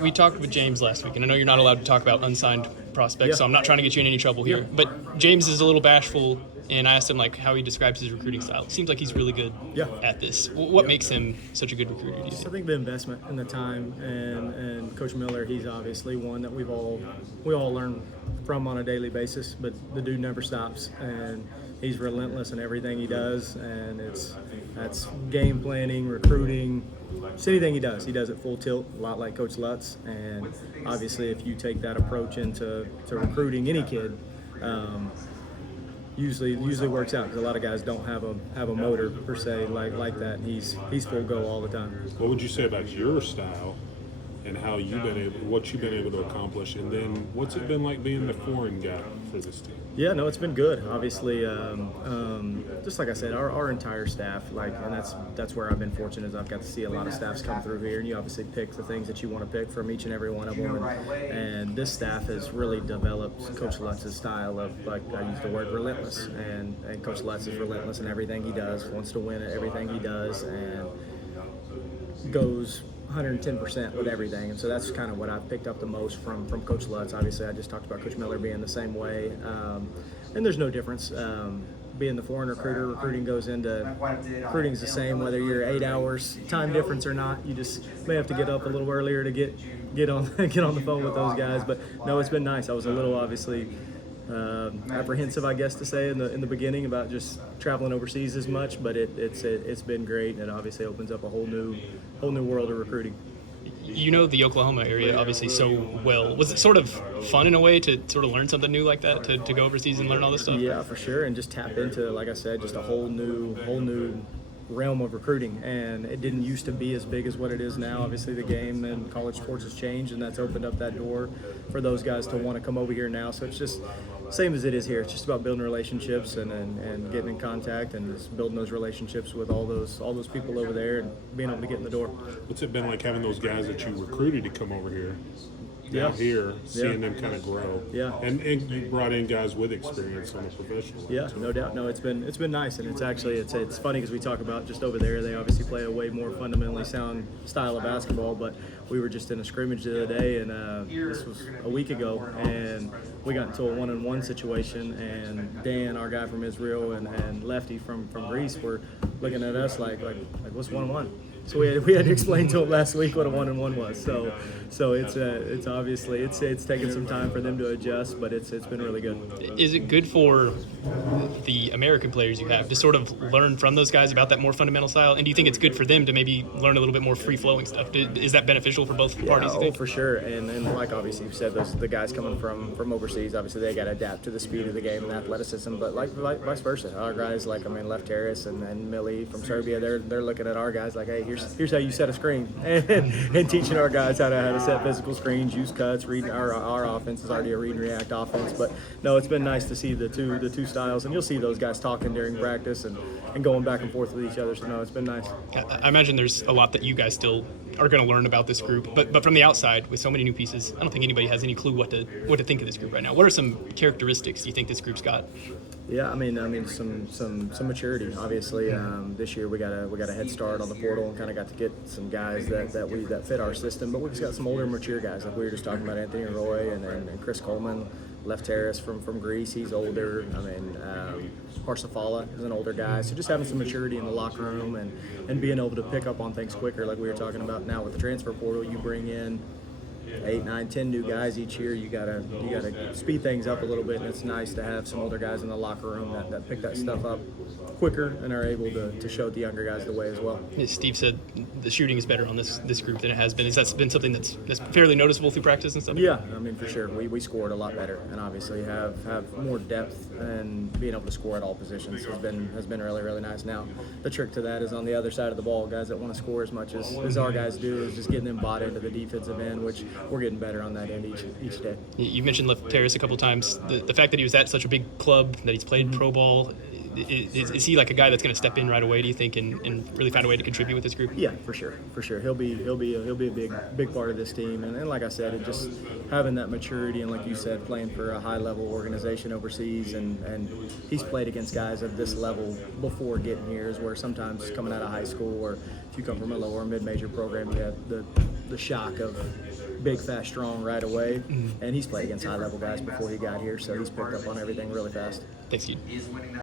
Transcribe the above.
we talked with James last week, and I know you're not allowed to talk about unsigned prospects, so I'm not trying to get you in any trouble here. But James is a little bashful, and I asked him how he describes his recruiting style. It seems like he's really good at this. What makes him such a good recruiter, do you think? I think the investment and the time, and Coach Miller, he's obviously one that we all learn from on a daily basis, but the dude never stops, and he's relentless in everything he does, and that's game planning, recruiting, just anything he does it full tilt, a lot like Coach Lutz. And obviously if you take that approach into recruiting any kid, usually works out, because a lot of guys don't have a motor per se like that. He's full go all the time. What would you say about your style and how what you've been able to accomplish, and then what's it been like being the foreign guy for this team? Yeah, no, it's been good. Obviously, just like I said, our entire staff, and that's where I've been fortunate, is I've got to see a lot of staffs come through here, and you obviously pick the things that you want to pick from each and every one of them. And this staff has really developed Coach Lutz's style of, like I used the word, relentless. And Coach Lutz is relentless in everything he does, wants to win at everything he does, and goes 110% with everything. And so that's kind of what I've picked up the most from Coach Lutz. Obviously, I just talked about Coach Miller being the same way, and there's no difference. Being the foreign recruiter, recruiting's the same whether you're 8 hours time difference or not. You just may have to get up a little earlier to get on the phone with those guys. But no, it's been nice. I was a little obviously apprehensive, I guess, to say in the beginning about just traveling overseas as much, but it's been great, and it obviously opens up a whole new world of recruiting. You know the Oklahoma area obviously so well. Was it sort of fun in a way to sort of learn something new like that, to go overseas and learn all this stuff? Yeah, for sure, and just tap into, like I said, just a whole new realm of recruiting. And it didn't used to be as big as what it is now. Obviously the game and college sports has changed, and that's opened up that door for those guys to want to come over here now. So it's just same as it is here. It's just about building relationships and getting in contact, and just building those relationships with all those people over there, and being able to get in the door. What's it been like having those guys that you recruited to come over here down here, seeing them kind of grow? Yeah. And you brought in guys with experience on a professional level. Yeah, no doubt. No, it's been nice, and it's actually it's funny because we talk about just over there, they obviously play a way more fundamentally sound style of basketball, but we were just in a scrimmage the other day, and this was a week ago, and we got into a 1-on-1 situation, and Dan, our guy from Israel, and Lefty from Greece were looking at us like what's 1-on-1? So we had to explain to them last week what a 1-on-1 was. So it's obviously it's taken some time for them to adjust, but it's been really good. Is it good for the American players you have to sort of learn from those guys about that more fundamental style? And do you think it's good for them to maybe learn a little bit more free-flowing stuff? Is that beneficial for both parties, you think? For sure. And like obviously you've said, the guys coming from overseas, obviously they got to adapt to the speed of the game and athleticism, but like vice versa. Our guys, Left Harris and Millie from Serbia, they're looking at our guys like, hey, here's how you set a screen, and teaching our guys how to set physical screens, use cuts, reading our offense is already a read and react offense. But no, it's been nice to see the two styles, and you'll see those guys talking during practice and going back and forth with each other. So no, it's been nice. I imagine there's a lot that you guys still are going to learn about this group, but from the outside, with so many new pieces, I don't think anybody has any clue what to think of this group right now. What are some characteristics you think this group's got? Yeah, I mean some maturity. Obviously, this year we got a head start on the portal and kind of got to get some guys that fit our system. But we've just got some older, mature guys, like we were just talking about Anthony Roy and Chris Coleman. Left Harris from Greece, he's older. I mean, Parsifala is an older guy. So just having some maturity in the locker room and being able to pick up on things quicker, like we were talking about now with the transfer portal. You bring in 8, 9, 10 new guys each year. You gotta speed things up a little bit, and it's nice to have some older guys in the locker room that pick that stuff up quicker and are able to show the younger guys the way as well. Steve said the shooting is better on this group than it has been. Has that been something that's fairly noticeable through practice and stuff? Yeah, I mean, for sure. We scored a lot better, and obviously have more depth, and being able to score at all positions has been really, really nice. Now, the trick to that is on the other side of the ball, guys that want to score as much as our guys do, is just getting them bought into the defensive end, which we're getting better on that end each day. You mentioned Left Harris a couple times. The fact that he was at such a big club, that he's played pro ball, is he like a guy that's going to step in right away, do you think, and really find a way to contribute with this group? Yeah, for sure. He'll be a big part of this team, and like I said, it just having that maturity, and like you said, playing for a high level organization overseas, and he's played against guys of this level before getting here, is where sometimes coming out of high school, or if you come from a lower mid-major program, you have the shock of big, fast, strong right away. And he's played against high level guys before he got here, so he's picked up on everything really fast. Thanks, Keiton.